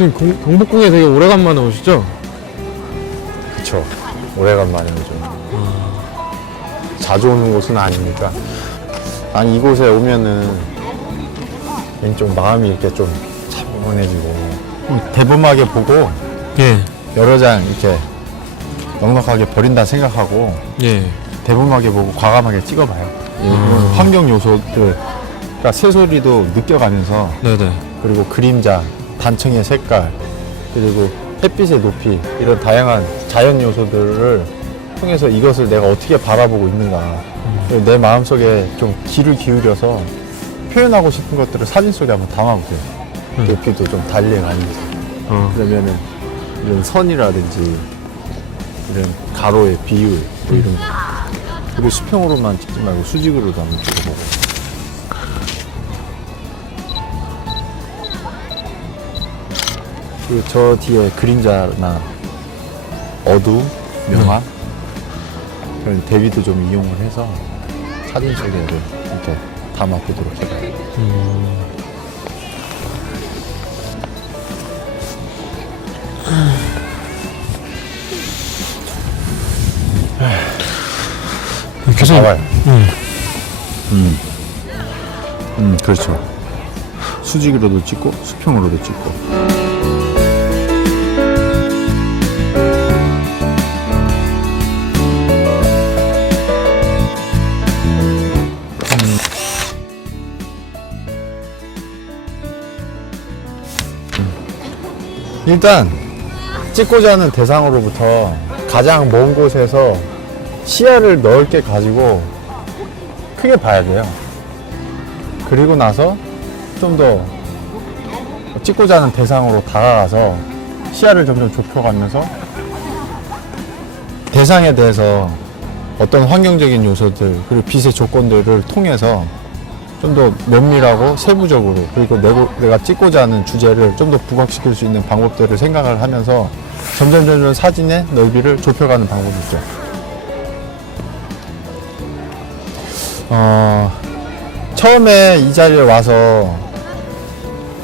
지금 경복궁에 되게 오래간만에 오시죠? 그쵸. 오래간만에 오죠. 자주 오는 곳은 아니니까. 아니, 이곳에 오면은 괜히 좀 마음이 이렇게 좀 차분해지고, 대범하게 보고, 예. 여러 장 이렇게 넉넉하게 버린다 생각하고, 예. 대범하게 보고 과감하게 찍어봐요. 이런 환경 요소들, 그러니까 새소리도 느껴가면서, 네네. 그리고 그림자, 단청의 색깔, 그리고 햇빛의 높이, 이런 다양한 자연 요소들을 통해서 이것을 내가 어떻게 바라보고 있는가, 내 마음속에 좀 귀를 기울여서 표현하고 싶은 것들을 사진 속에 한번 담아보세요. 높이도 좀 달리가면서. 그러면은 이런 선이라든지 이런 가로의 비율, 뭐 이런 거. 그리고 수평으로만 찍지 말고 수직으로도 한번 찍어보고. 그리고 저 뒤에 그림자나 어두움, 명암, 그런 대비도 좀 이용을 해서 사진 속에 이렇게 담아보도록 해봐요. 교수님. 봐봐요. 그렇죠. 수직으로도 찍고 수평으로도 찍고. 일단 찍고자 하는 대상으로부터 가장 먼 곳에서 시야를 넓게 가지고 크게 봐야 돼요. 그리고 나서 좀 더 찍고자 하는 대상으로 다가가서 시야를 점점 좁혀가면서 대상에 대해서 어떤 환경적인 요소들 그리고 빛의 조건들을 통해서 좀 더 면밀하고 세부적으로, 그리고 내가 찍고자 하는 주제를 좀 더 부각시킬 수 있는 방법들을 생각을 하면서 점점 사진의 넓이를 좁혀가는 방법이죠. 처음에 이 자리에 와서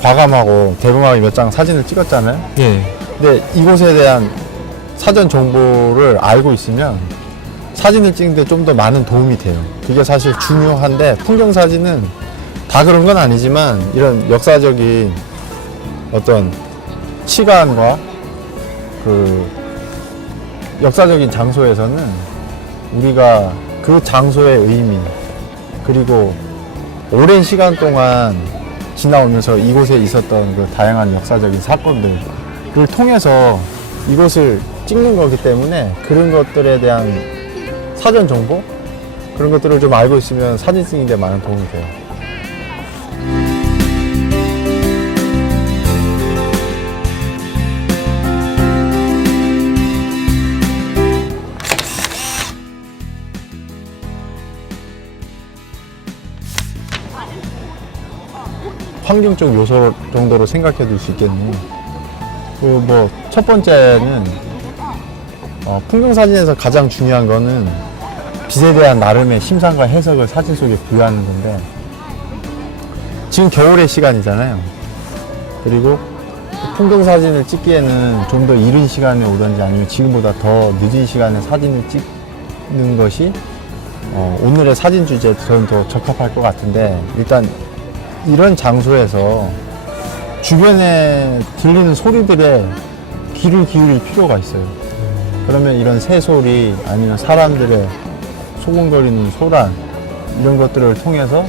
과감하고 대범하게 몇 장 사진을 찍었잖아요. 예. 근데 이곳에 대한 사전 정보를 알고 있으면 사진을 찍는데 좀 더 많은 도움이 돼요. 그게 사실 중요한데, 풍경 사진은 다 그런 건 아니지만 이런 역사적인 어떤 시간과 그 역사적인 장소에서는 우리가 그 장소의 의미, 그리고 오랜 시간 동안 지나오면서 이곳에 있었던 그 다양한 역사적인 사건들을 통해서 이곳을 찍는 거기 때문에, 그런 것들에 대한 사전 정보? 그런 것들을 좀 알고 있으면 사진 찍는 데 많은 도움이 돼요. 환경적 요소 정도로 생각해 둘 수 있겠네요. 첫 번째는 풍경 사진에서 가장 중요한 거는 빛에 대한 나름의 심상과 해석을 사진 속에 부여하는 건데, 지금 겨울의 시간이잖아요. 그리고 풍경 사진을 찍기에는 좀 더 이른 시간에 오든지 아니면 지금보다 더 늦은 시간에 사진을 찍는 것이 오늘의 사진 주제에 저는 더 적합할 것 같은데, 일단 이런 장소에서 주변에 들리는 소리들에 귀를 기울일 필요가 있어요. 그러면 이런 새소리, 아니면 사람들의 소곤거리는 소란, 이런 것들을 통해서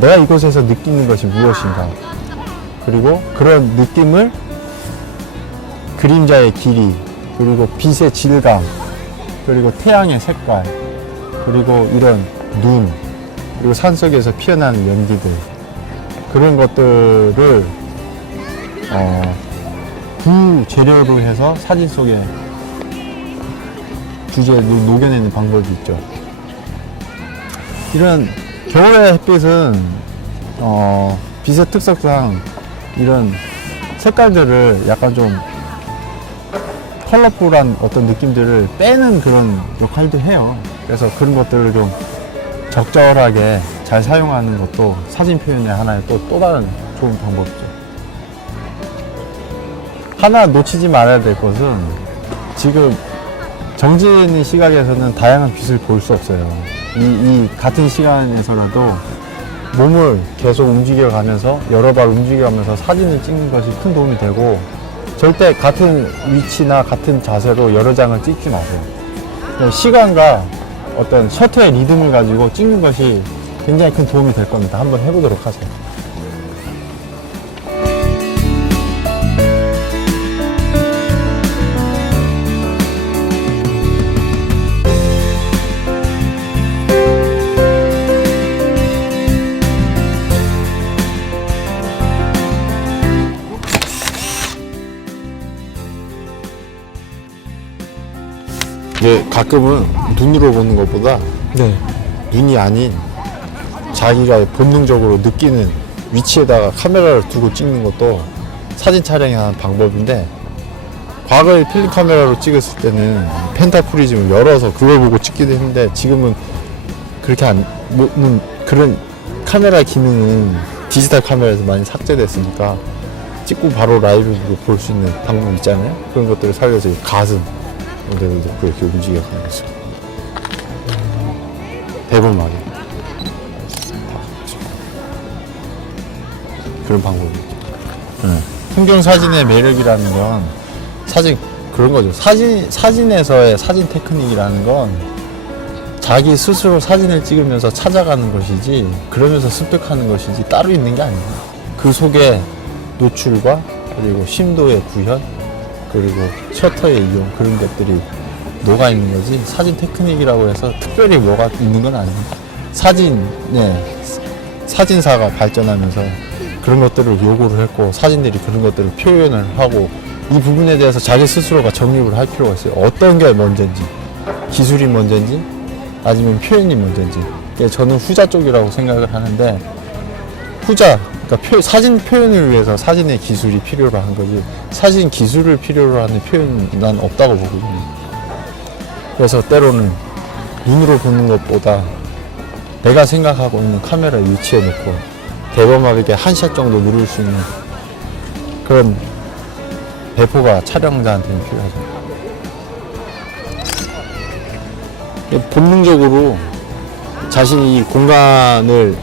내가 이곳에서 느끼는 것이 무엇인가, 그리고 그런 느낌을 그림자의 길이, 그리고 빛의 질감, 그리고 태양의 색깔, 그리고 이런 눈, 그리고 산속에서 피어나는 연기들, 그런 것들을 부재료로 해서 사진 속에 주제를 녹여내는 방법이 있죠. 이런 겨울의 햇빛은 빛의 특성상 이런 색깔들을 약간 좀 컬러풀한 어떤 느낌들을 빼는 그런 역할도 해요. 그래서 그런 것들을 좀 적절하게 잘 사용하는 것도 사진 표현의 하나의 또 다른 좋은 방법이죠. 하나 놓치지 말아야 될 것은 지금 정지인 시각에서는 다양한 빛을 볼 수 없어요. 이 같은 시간에서라도 몸을 계속 움직여가면서 여러 발 움직여가면서 사진을 찍는 것이 큰 도움이 되고 절대 같은 위치나 같은 자세로 여러 장을 찍지 마세요. 그냥 시간과 어떤 셔터의 리듬을 가지고 찍는 것이 굉장히 큰 도움이 될 겁니다. 한번 해보도록 하세요. 가끔은 눈으로 보는 것보다 네. 눈이 아닌 자기가 본능적으로 느끼는 위치에다가 카메라를 두고 찍는 것도 사진 촬영의 한 방법인데, 과거에 필름 카메라로 찍었을 때는 펜타프리즘을 열어서 그걸 보고 찍기도 했는데 지금은 그렇게 그런 카메라 기능은 디지털 카메라에서 많이 삭제됐으니까 찍고 바로 라이브로 볼 수 있는 방법 있잖아요. 그런 것들을 살려서 가슴 모델을 놓고 이렇게 움직여가는 거죠. 대본막이 그런 방법이죠. 풍경 사진의 매력이라는 건 그런 거죠. 사진에서의 사진 테크닉이라는 건 자기 스스로 사진을 찍으면서 찾아가는 것이지, 그러면서 습득하는 것이지 따로 있는 게 아니에요. 그 속에 노출과 그리고 심도의 구현, 그리고 셔터의 이용, 그런 것들이 녹아 있는 거지, 사진 테크닉이라고 해서 특별히 뭐가 있는 건 아닙니다. 사진사가 발전하면서 그런 것들을 요구를 했고, 사진들이 그런 것들을 표현을 하고, 이 부분에 대해서 자기 스스로가 정립을 할 필요가 있어요. 어떤 게 먼저인지, 기술이 먼저인지 아니면 표현이 먼저인지. 저는 후자 쪽이라고 생각을 하는데, 그러니까 사진 표현을 위해서 사진의 기술이 필요로 한 거지, 사진 기술을 필요로 하는 표현은 난 없다고 보거든요. 그래서 때로는 눈으로 보는 것보다 내가 생각하고 있는 카메라 위치에 놓고 대범하게 한 샷 정도 누를 수 있는 그런 배포가 촬영자한테는 필요하죠. 본능적으로 자신이 이 공간을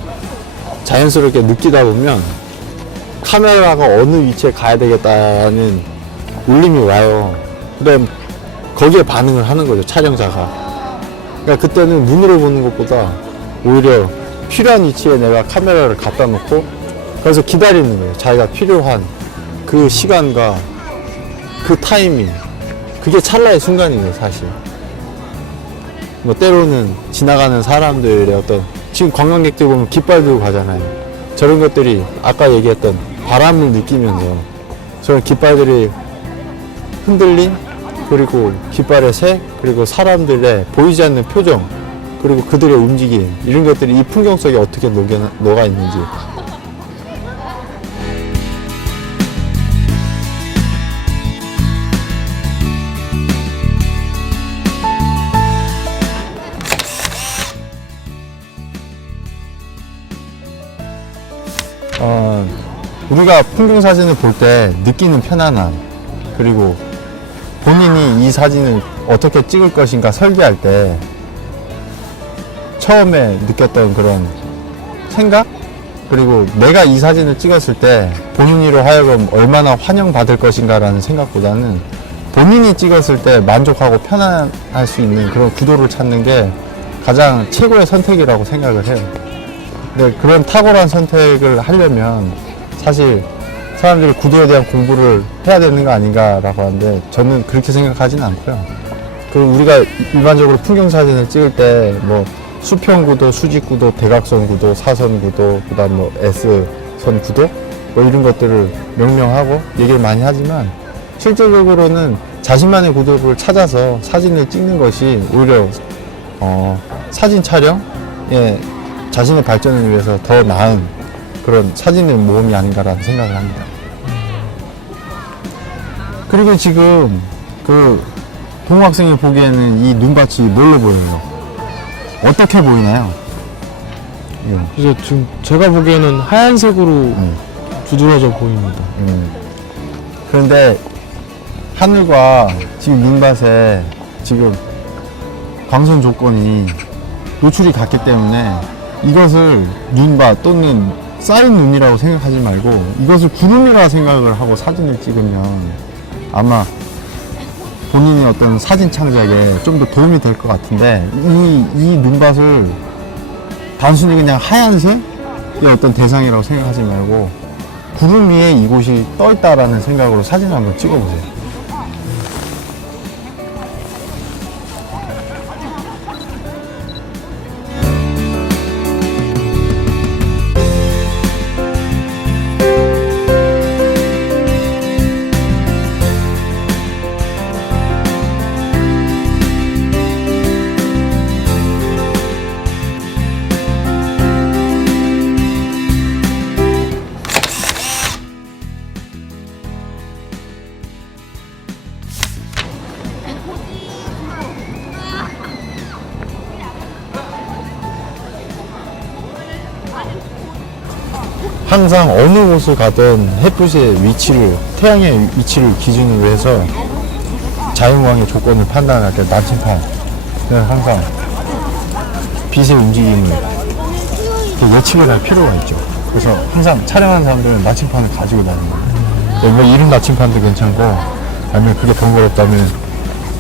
자연스럽게 느끼다 보면 카메라가 어느 위치에 가야 되겠다는 울림이 와요. 그다음 거기에 반응을 하는 거죠, 촬영자가. 그러니까 그때는 눈으로 보는 것보다 오히려 필요한 위치에 내가 카메라를 갖다 놓고 그래서 기다리는 거예요. 자기가 필요한 그 시간과 그 타이밍, 그게 찰나의 순간이에요, 사실. 뭐 때로는 지나가는 사람들의 지금 관광객들 보면 깃발 들고 가잖아요. 저런 것들이 아까 얘기했던 바람을 느끼면서 저런 깃발들이 흔들림, 그리고 깃발의 색, 그리고 사람들의 보이지 않는 표정, 그리고 그들의 움직임, 이런 것들이 이 풍경 속에 어떻게 녹아 있는지. 우리가 풍경 사진을 볼 때 느끼는 편안함, 그리고 본인이 이 사진을 어떻게 찍을 것인가 설계할 때 처음에 느꼈던 그런 생각, 그리고 내가 이 사진을 찍었을 때 본인으로 하여금 얼마나 환영받을 것인가 라는 생각보다는 본인이 찍었을 때 만족하고 편안할 수 있는 그런 구도를 찾는 게 가장 최고의 선택이라고 생각을 해요. 근데 그런 탁월한 선택을 하려면 사실 사람들이 구도에 대한 공부를 해야 되는 거 아닌가라고 하는데, 저는 그렇게 생각하진 않고요. 우리가 일반적으로 풍경 사진을 찍을 때 뭐 수평 구도, 수직 구도, 대각선 구도, 사선 구도, 그다음 뭐 S선 구도, 뭐 이런 것들을 명명하고 얘기를 많이 하지만, 실질적으로는 자신만의 구도를 찾아서 사진을 찍는 것이 오히려 사진 촬영에 자신의 발전을 위해서 더 나은 그런 사진의 모험이 아닌가라는 생각을 합니다. 그리고 지금 동학생이 보기에는 이 눈밭이 뭘로 보여요? 어떻게 보이나요? 그래서 지금 제가 보기에는 하얀색으로 두드러져 보입니다. 그런데 하늘과 지금 눈밭에 지금 광선 조건이 노출이 같기 때문에 이것을 눈밭 또는 쌓인 눈이라고 생각하지 말고 이것을 구름이라 생각을 하고 사진을 찍으면 아마 본인의 어떤 사진 창작에 좀 더 도움이 될 것 같은데 이 눈밭을 단순히 그냥 하얀색의 어떤 대상이라고 생각하지 말고 구름 위에 이곳이 떠 있다라는 생각으로 사진을 한번 찍어보세요. 항상 어느 곳을 가든 햇빛의 위치를, 태양의 위치를 기준으로 해서 자연광의 조건을 판단할 때 나침판은 항상 빛의 움직임을 예측을 할 필요가 있죠. 그래서 항상 촬영하는 사람들은 나침판을 가지고 다니는 거예요. 뭐 이런 나침판도 괜찮고, 아니면 그게 번거롭다면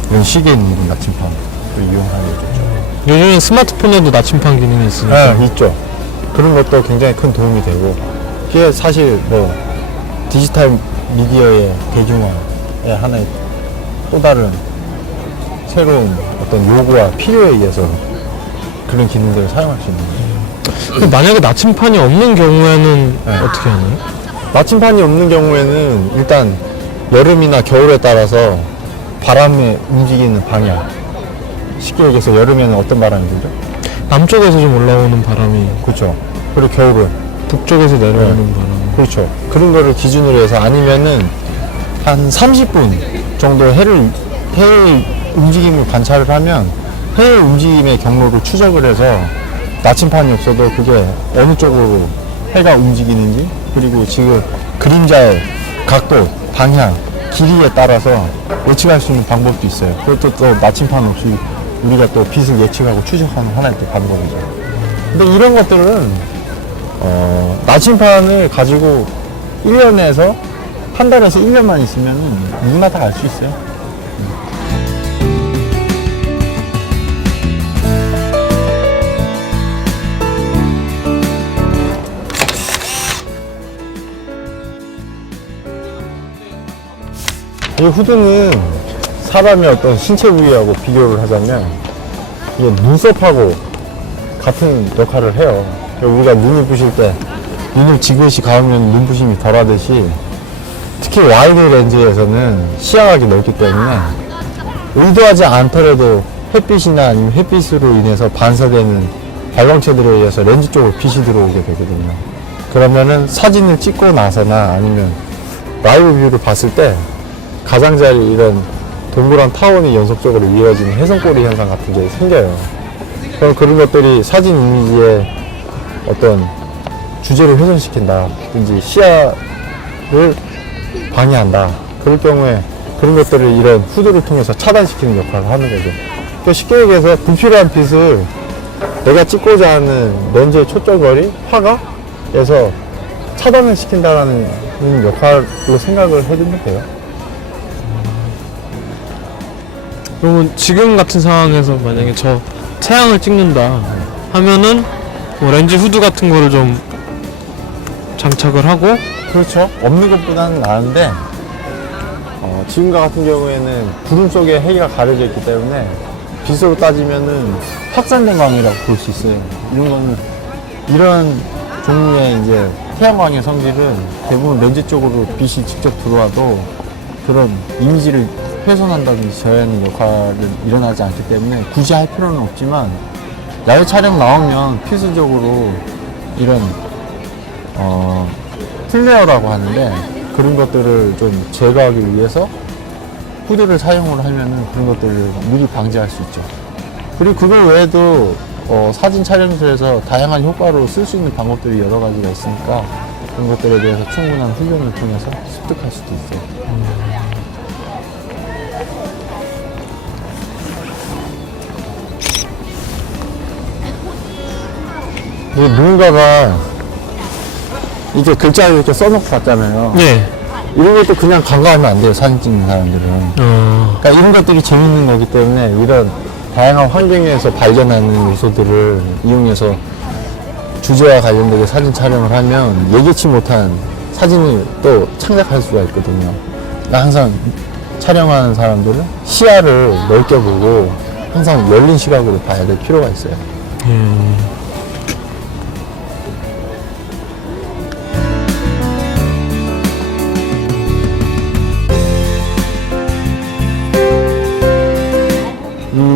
이런 시계 있는 나침판을 이용하는 게 좋죠. 요즘엔 스마트폰에도 나침판 기능이 있으니까. 네, 있죠. 그런 것도 굉장히 큰 도움이 되고, 이게 사실 뭐 디지털 미디어의 대중화의 하나의 또 다른 새로운 어떤 요구와 필요에 의해서 그런 기능들을 사용할 수 있는 거죠. 근데 만약에 나침판이 없는 경우에는 네. 어떻게 하나요? 나침판이 없는 경우에는 일단 여름이나 겨울에 따라서 바람의 움직이는 방향, 쉽게 얘기해서 여름에는 어떤 바람이 불죠? 남쪽에서 좀 올라오는 바람이 그렇죠. 그리고 겨울은 북쪽에서 내려오는 바람. 그렇죠. 그런 거를 기준으로 해서, 아니면은 한 30분 정도 해의 움직임을 관찰을 하면 해의 움직임의 경로를 추적을 해서 나침판이 없어도 그게 어느 쪽으로 해가 움직이는지, 그리고 지금 그림자의 각도, 방향, 길이에 따라서 예측할 수 있는 방법도 있어요. 그것도 또 나침판 없이 우리가 또 빛을 예측하고 추적하는 하나의 또 방법이죠. 근데 이런 것들은 나침판을 가지고 1년에서 한 달에서 1년만 있으면 누구나 다 알 수 있어요. 이 후드는 사람의 어떤 신체 부위하고 비교를 하자면 이게 눈썹하고 같은 역할을 해요. 우리가 눈을 부실 때 눈을 지그시 감으면 눈부심이 덜하듯이, 특히 와이드 렌즈에서는 시야각이 넓기 때문에 의도하지 않더라도 햇빛이나 아니면 햇빛으로 인해서 반사되는 발광체들에 의해서 렌즈 쪽으로 빛이 들어오게 되거든요. 그러면은 사진을 찍고 나서나 아니면 라이브 뷰를 봤을 때 가장자리 이런 동그란 타원이 연속적으로 이어지는 혜성꼬리 현상 같은 게 생겨요. 그럼 그런 것들이 사진 이미지에 어떤 주제를 훼손시킨다든지 시야를 방해한다. 그럴 경우에 그런 것들을 이런 후드를 통해서 차단시키는 역할을 하는 거죠. 그러니까 쉽게 얘기해서 불필요한 빛을 내가 찍고자 하는 렌즈의 초점거리, 화각에서 차단을 시킨다는 역할로 생각을 해두면 돼요. 그러면 지금 같은 상황에서 만약에 저 태양을 찍는다 하면은 뭐 렌즈 후드 같은 거를 좀 장착을 하고. 그렇죠. 없는 것보다는 나은데, 지금과 같은 경우에는 구름 속에 해가 가려져 있기 때문에 빛으로 따지면은 확산된 광이라고 볼 수 있어요. 이런 거는, 이런 종류의 이제 태양광의 성질은 대부분 렌즈 쪽으로 빛이 직접 들어와도 그런 이미지를 훼손한다든지 저해하는 역할은 일어나지 않기 때문에 굳이 할 필요는 없지만, 야외 촬영 나오면 필수적으로 이런 플레어라고 하는데, 그런 것들을 좀 제거하기 위해서 후드를 사용을 하면은 그런 것들을 미리 방지할 수 있죠. 그리고 그거 외에도 사진 촬영실에서 다양한 효과로 쓸 수 있는 방법들이 여러 가지가 있으니까 그런 것들에 대해서 충분한 훈련을 통해서 습득할 수도 있어요. 이게 누군가가 이게 글자를 이렇게 써놓고 갔잖아요. 네. 이런 것도 그냥 간과하면 안 돼요, 사진 찍는 사람들은. 그러니까 이런 것들이 재밌는 거기 때문에 이런 다양한 환경에서 발견하는 요소들을 이용해서 주제와 관련되게 사진 촬영을 하면 예기치 못한 사진을 또 창작할 수가 있거든요. 그러니까 항상 촬영하는 사람들은 시야를 넓게 보고 항상 열린 시각으로 봐야 될 필요가 있어요.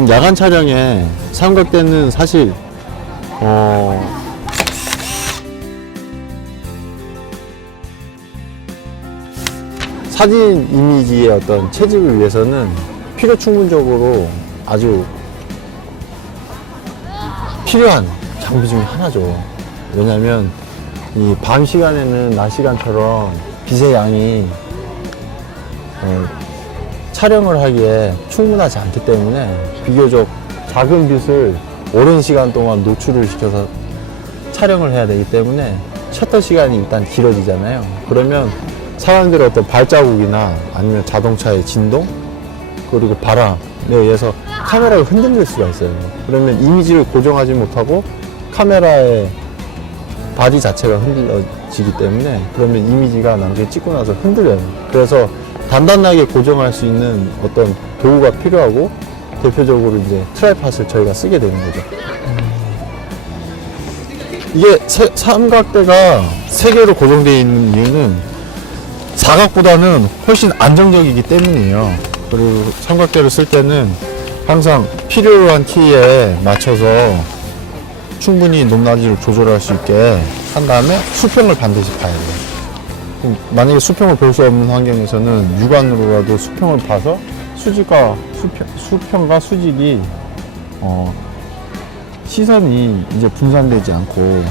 야간 촬영에 삼각대는 사실 사진 이미지의 어떤 채집을 위해서는 필요 충분적으로 아주 필요한 장비 중에 하나죠. 왜냐면 이 밤 시간에는 낮 시간처럼 빛의 양이 촬영을 하기에 충분하지 않기 때문에 비교적 작은 빛을 오랜 시간 동안 노출을 시켜서 촬영을 해야 되기 때문에 셔터 시간이 일단 길어지잖아요. 그러면 사람들의 어떤 발자국이나 아니면 자동차의 진동 그리고 바람에 의해서 카메라가 흔들릴 수가 있어요. 그러면 이미지를 고정하지 못하고 카메라의 바디 자체가 흔들려지기 때문에 그러면 이미지가 나중에 찍고 나서 흔들려요. 그래서 단단하게 고정할 수 있는 어떤 도구가 필요하고 대표적으로 이제 트라이팟을 저희가 쓰게 되는 거죠. 이게 삼각대가 3개로 고정되어 있는 이유는 사각보다는 훨씬 안정적이기 때문이에요. 그리고 삼각대를 쓸 때는 항상 필요한 키에 맞춰서 충분히 높낮이를 조절할 수 있게 한 다음에 수평을 반드시 봐야 돼요. 만약에 수평을 볼 수 없는 환경에서는 육안으로라도 수평을 봐서 수평과 수직이 시선이 이제 분산되지 않고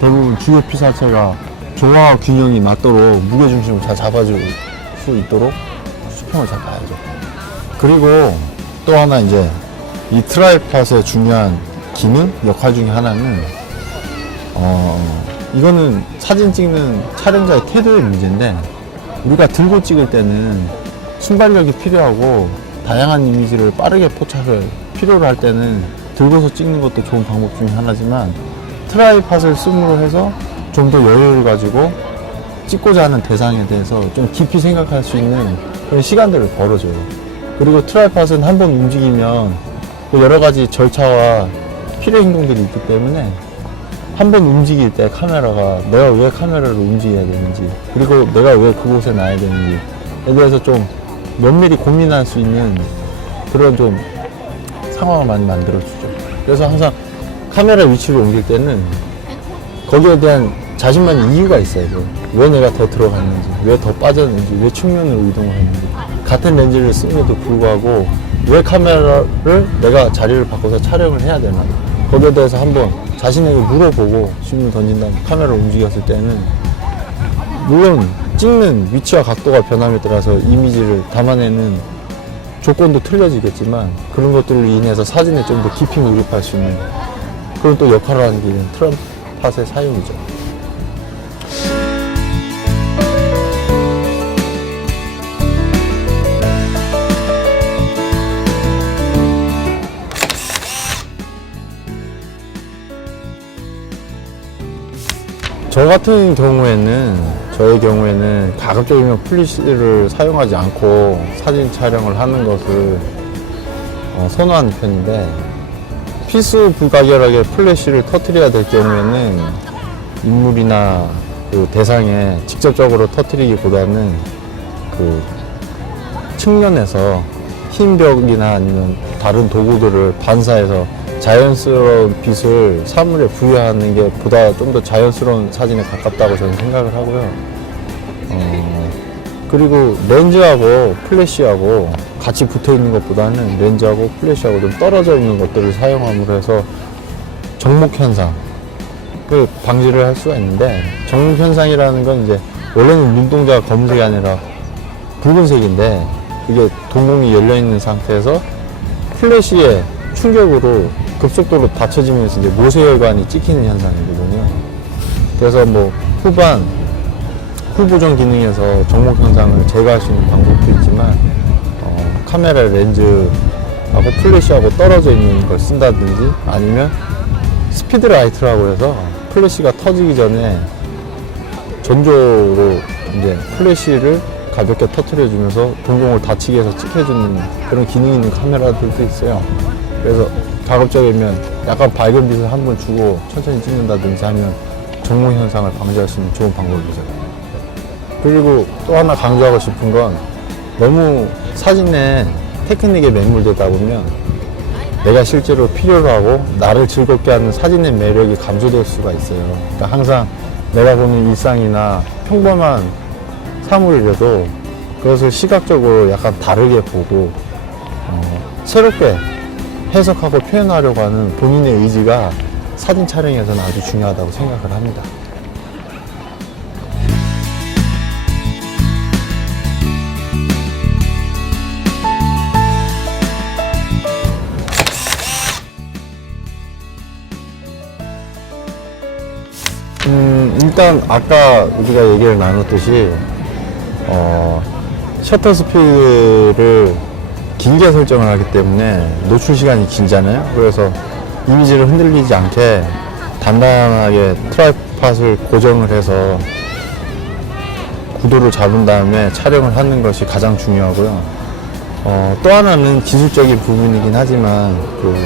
대부분 주요 피사체가 조화와 균형이 맞도록 무게중심을 잘 잡아줄 수 있도록 수평을 잘 봐야죠. 그리고 또 하나 이제 이 트라이팟의 중요한 기능, 역할 중에 하나는 이거는 사진 찍는 촬영자의 태도의 문제인데 우리가 들고 찍을 때는 순발력이 필요하고 다양한 이미지를 빠르게 포착을 필요로 할 때는 들고서 찍는 것도 좋은 방법 중에 하나지만 트라이팟을 씀으로 해서 좀 더 여유를 가지고 찍고자 하는 대상에 대해서 좀 깊이 생각할 수 있는 그런 시간들을 벌어줘요. 그리고 트라이팟은 한번 움직이면 여러 가지 절차와 필요 행동들이 있기 때문에 한 번 움직일 때 카메라가 내가 왜 카메라를 움직여야 되는지 그리고 내가 왜 그곳에 놔야 되는지에 대해서 좀 면밀히 고민할 수 있는 그런 좀 상황을 많이 만들어주죠. 그래서 항상 카메라 위치를 옮길 때는 거기에 대한 자신만의 이유가 있어요. 왜 내가 더 들어갔는지, 왜 더 빠졌는지, 왜 측면으로 이동을 했는지 같은 렌즈를 쓰면도 불구하고 왜 카메라를 내가 자리를 바꿔서 촬영을 해야 되나 거기에 대해서 한번 자신에게 물어보고 질문을 던진 다음에 카메라를 움직였을 때는 물론 찍는 위치와 각도가 변함에 따라서 이미지를 담아내는 조건도 틀려지겠지만 그런 것들로 인해서 사진에 좀 더 깊이 몰입할 수 있는 그런 또 역할을 하는 게 트라이팟의 사용이죠. 저의 경우에는 가급적이면 플래시를 사용하지 않고 사진 촬영을 하는 것을 선호하는 편인데 필수 불가결하게 플래시를 터뜨려야 될 경우에는 인물이나 그 대상에 직접적으로 터뜨리기보다는 그 측면에서 흰 벽이나 아니면 다른 도구들을 반사해서 자연스러운 빛을 사물에 부여하는 게 보다 좀 더 자연스러운 사진에 가깝다고 저는 생각을 하고요. 그리고 렌즈하고 플래시하고 같이 붙어 있는 것보다는 렌즈하고 플래시하고 좀 떨어져 있는 것들을 사용함으로 해서 정목 현상을 방지를 할 수가 있는데 정목 현상이라는 건 이제 원래는 눈동자가 검은색이 아니라 붉은색인데 그게 동공이 열려 있는 상태에서 플래시의 충격으로 급속도로 닫혀지면서 이제 모세혈관이 찍히는 현상이거든요. 그래서 뭐 후반 후보정 기능에서 정목 현상을 제거할 수 있는 방법도 있지만 카메라 렌즈하고 플래시하고 떨어져 있는 걸 쓴다든지 아니면 스피드 라이트라고 해서 플래시가 터지기 전에 전조로 이제 플래시를 가볍게 터트려 주면서 동공을 닫히게 해서 찍혀주는 그런 기능이 있는 카메라들도 있어요. 그래서 가급적이면 약간 밝은 빛을 한 번 주고 천천히 찍는다든지 하면 정목 현상을 방지할 수 있는 좋은 방법이죠. 그리고 또 하나 강조하고 싶은 건 너무 사진에 테크닉에 매몰되다 보면 내가 실제로 필요로 하고 나를 즐겁게 하는 사진의 매력이 감소될 수가 있어요. 그러니까 항상 내가 보는 일상이나 평범한 사물이라도 그것을 시각적으로 약간 다르게 보고 새롭게 해석하고 표현하려고 하는 본인의 의지가 사진 촬영에서는 아주 중요하다고 생각을 합니다. 일단 아까 우리가 얘기를 나눴듯이 셔터 스피드를 길게 설정을 하기 때문에 노출 시간이 길잖아요. 그래서 이미지를 흔들리지 않게 단단하게 트라이팟을 고정을 해서 구도를 잡은 다음에 촬영을 하는 것이 가장 중요하고요. 또 하나는 기술적인 부분이긴 하지만 그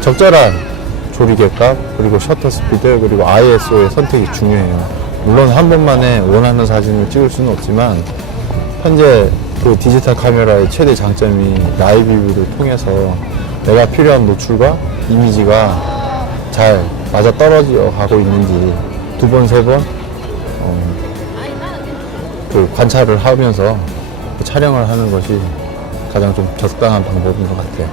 적절한 조리개값, 그리고 셔터 스피드, 그리고 ISO의 선택이 중요해요. 물론 한 번만에 원하는 사진을 찍을 수는 없지만 현재 그 디지털 카메라의 최대 장점이 라이브 뷰를 통해서 내가 필요한 노출과 이미지가 잘 맞아 떨어져 가고 있는지 두 번, 세 번 그 관찰을 하면서 그 촬영을 하는 것이 가장 좀 적당한 방법인 것 같아요.